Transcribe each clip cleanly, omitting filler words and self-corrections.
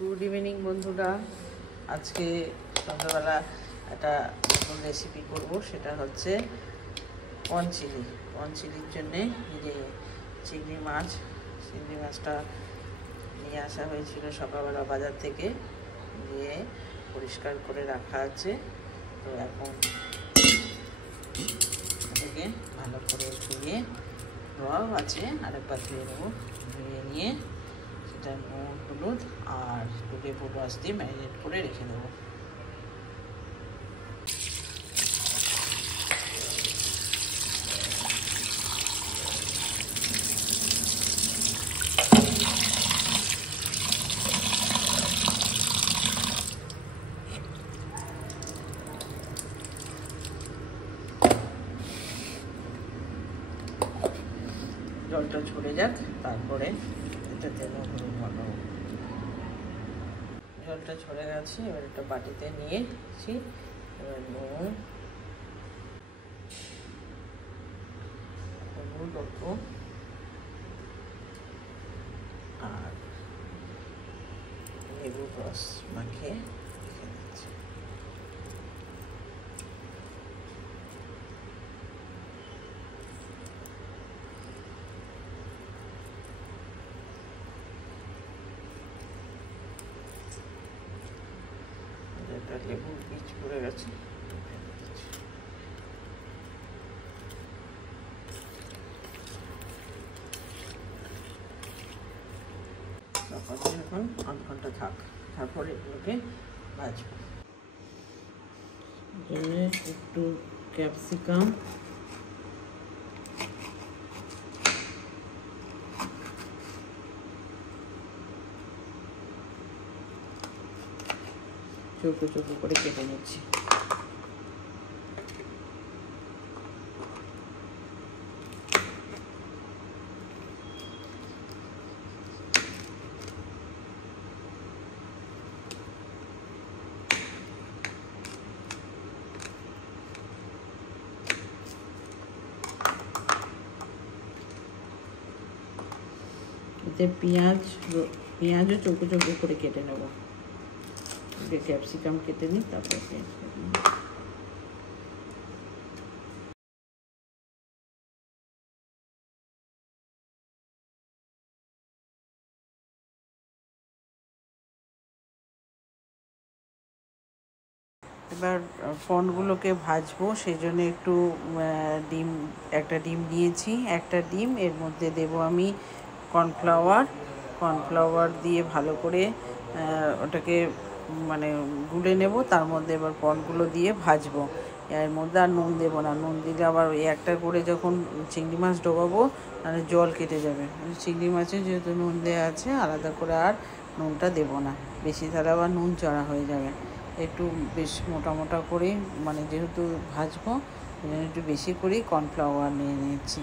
Good evening বন্ধুরা। আজকে সন্ধ্যাবেলা একটা নতুন রেসিপি করব, সেটা হচ্ছে কর্ন চিলির জন্যে যে চিংড়ি মাছটা নিয়ে আসা হয়েছিল সকালবেলা বাজার থেকে, দিয়ে পরিষ্কার করে রাখা আছে। তো এখন এটাকে ভালো করে ধুয়ে ধোয়াও আছে, আরেকবার ধুয়ে নেবো। ধুয়ে নিয়ে সেটা নুন, হলুদ আর লেবু রস দিয়ে ম্যারিনেট করে রেখে দেবো। জলটা ঝরে যাক, তারপরে এটাতে হলুদ মাখাবো। জলটা ঝরে গেছে, এবার একটা বাটিতে নিয়েছি। এবার নুন, হলুদ অল্প আর লেবু রস মাখিয়ে রেখে দিচ্ছি। লেবুর বীজ পড়ে গেছে, এখন 8 ঘন্টা থাক, তারপরে এগুলোকে ভাজবো। একটু ক্যাপসিকাম, চৌকো চৌকো করে কেটে নিচ্ছি। এতে পেঁয়াজও চৌকো চৌকো করে কেটে নেব। ক্যাপসিকাম কেটে নিই, তারপরে পেঁয়াজ কেটে নিই। এবার কর্নগুলোকে ভাজবো, সেই জন্য একটু একটা ডিম নিয়েছি। একটা ডিম, এর মধ্যে দেব আমি কর্নফ্লাওয়ার দিয়ে ভালো করে ওটাকে গুলে নেব। তার মধ্যে এবার কর্নগুলো দিয়ে ভাজবো। এর মধ্যে আর নুন দেবো না, নুন দিলে আবার ওই একটা করে যখন চিংড়ি মাছ ডোবাবো তাহলে জল কেটে যাবে। চিংড়ি মাছে যেহেতু নুন দেওয়া আছে, আলাদা করে আর নুনটা দেবো না, বেশি তাহলে আবার নুন চড়া হয়ে যাবে। একটু বেশ মোটা মোটা করে, যেহেতু ভাজবো ওই জন্য একটু বেশি করেই কর্নফ্লাওয়ার নিয়ে নিচ্ছি।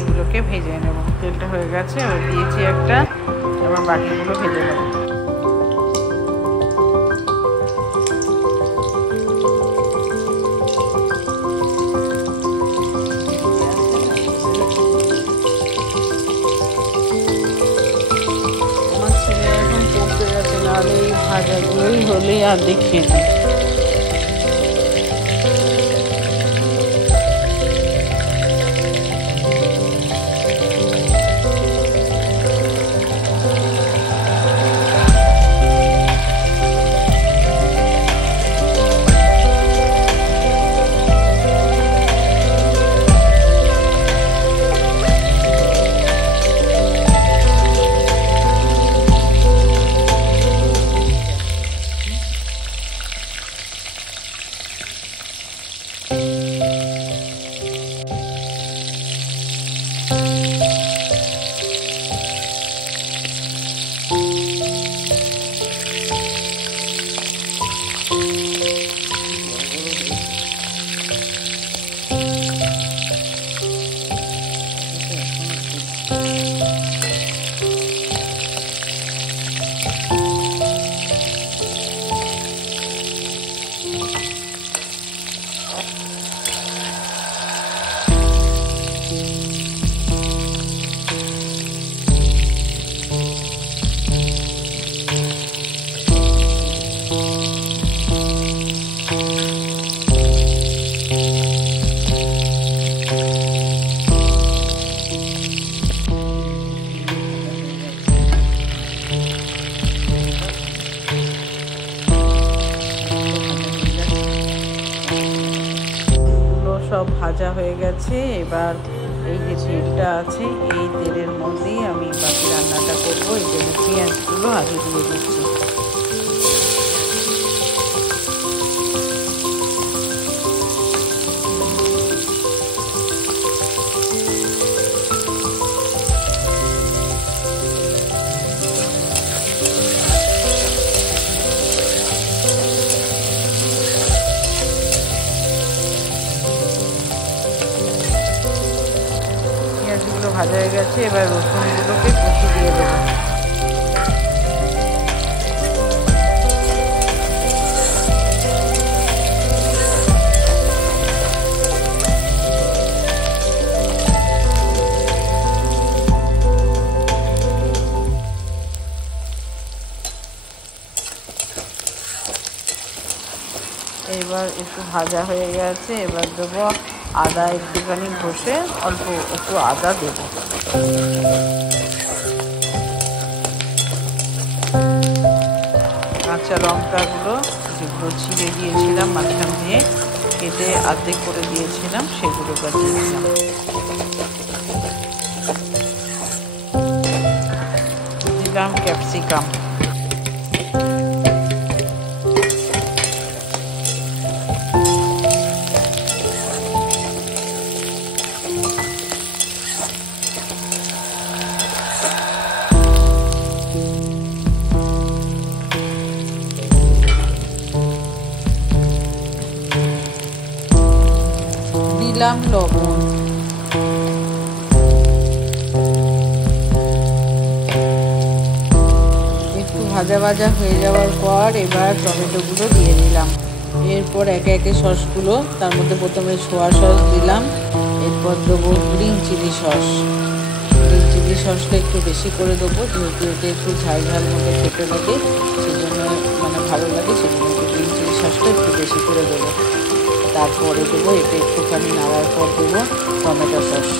এগুলোকে ভেজে নেব। তেলটা হয়ে গেছে, এবার দিয়েছি একটা, এবার বাকিগুলো ভেজে নেব। আমার ছেলে এখন পড়তে যাচ্ছে, নাহলে এই ভাজাগুলোই হলেই আর দেখিয়ে নেই। ভাজা হয়ে গেছে। এবার এই যে তেলটা আছে, এই তেলের মধ্যেই আমি বাকি রান্নাটা করবো। এই জন্য পেঁয়াজগুলো আগে দিয়ে দিচ্ছি। পেঁয়াজগুলো ভাজা হয়ে গেছে, এবার রসুনগুলোকে কুচি দিয়ে দেবো। এবার একটু ভাজা হয়ে গেছে, এবার দেবো আদা একটুখানি ঘষে, অল্প একটু আদা দেবো। কাঁচা লঙ্কাগুলো যেগুলো ছিঁড়ে দিয়েছিলাম মাঝখান দিয়ে কেটে অর্ধেক করে দিয়েছিলাম, সেগুলো দিয়ে দিলাম। দিলাম ক্যাপসিকাম। দিলাম লবণ। একটু ভাজা ভাজা হয়ে যাওয়ার পর এবার টমেটোগুলো দিয়ে দিলাম। এরপর একে একে সসগুলো, তার মধ্যে প্রথমে সোয়া সস দিলাম, এরপর দেবো green chilli sauce. Green chilli সসটা একটু বেশি করে দেবো, যেহেতু এতে একটু ঝাল ঝাল মতো খেতে লাগে, সেজন্য ভালো লাগে, সেজন্য গ্রিন চিলি সসটা একটু বেশি করে দেবো। তারপরে দেবো, এটা একটুখানি নাড়ার পর দেবো টমেটো সস।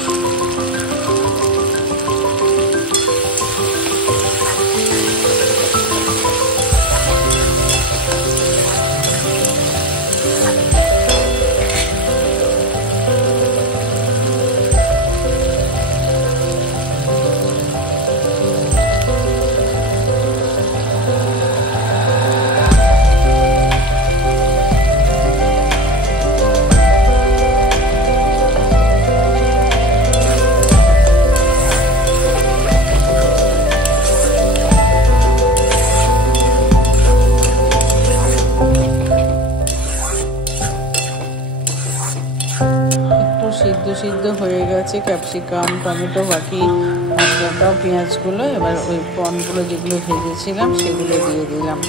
সিদ্ধ হয়ে গেছে ক্যাপসিকাম, টমেটো, বাকি মশলাটা, পেঁয়াজগুলো। এবার ওই কর্নগুলো যেগুলো ভেজেছিলাম সেগুলো দিয়ে দিলাম।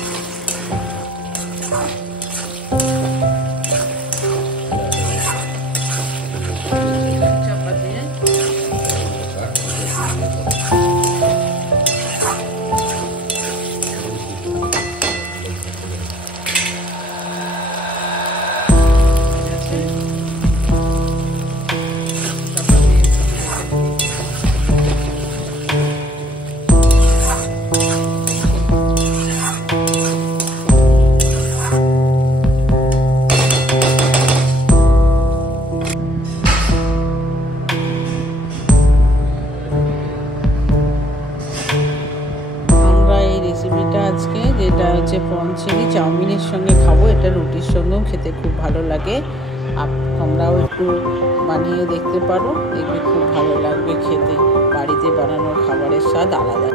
রেসিপিটা আজকে যেটা হচ্ছে প্রন চিলি চাউমিনের সঙ্গে খাবো, এটা রুটির সঙ্গেও খেতে খুব ভালো লাগে। তোমরাও একটু বানিয়ে দেখতে পারো, দেখবে খুব ভালো লাগবে খেতে। বাড়িতে বানানোর খাবারের স্বাদ আলাদা।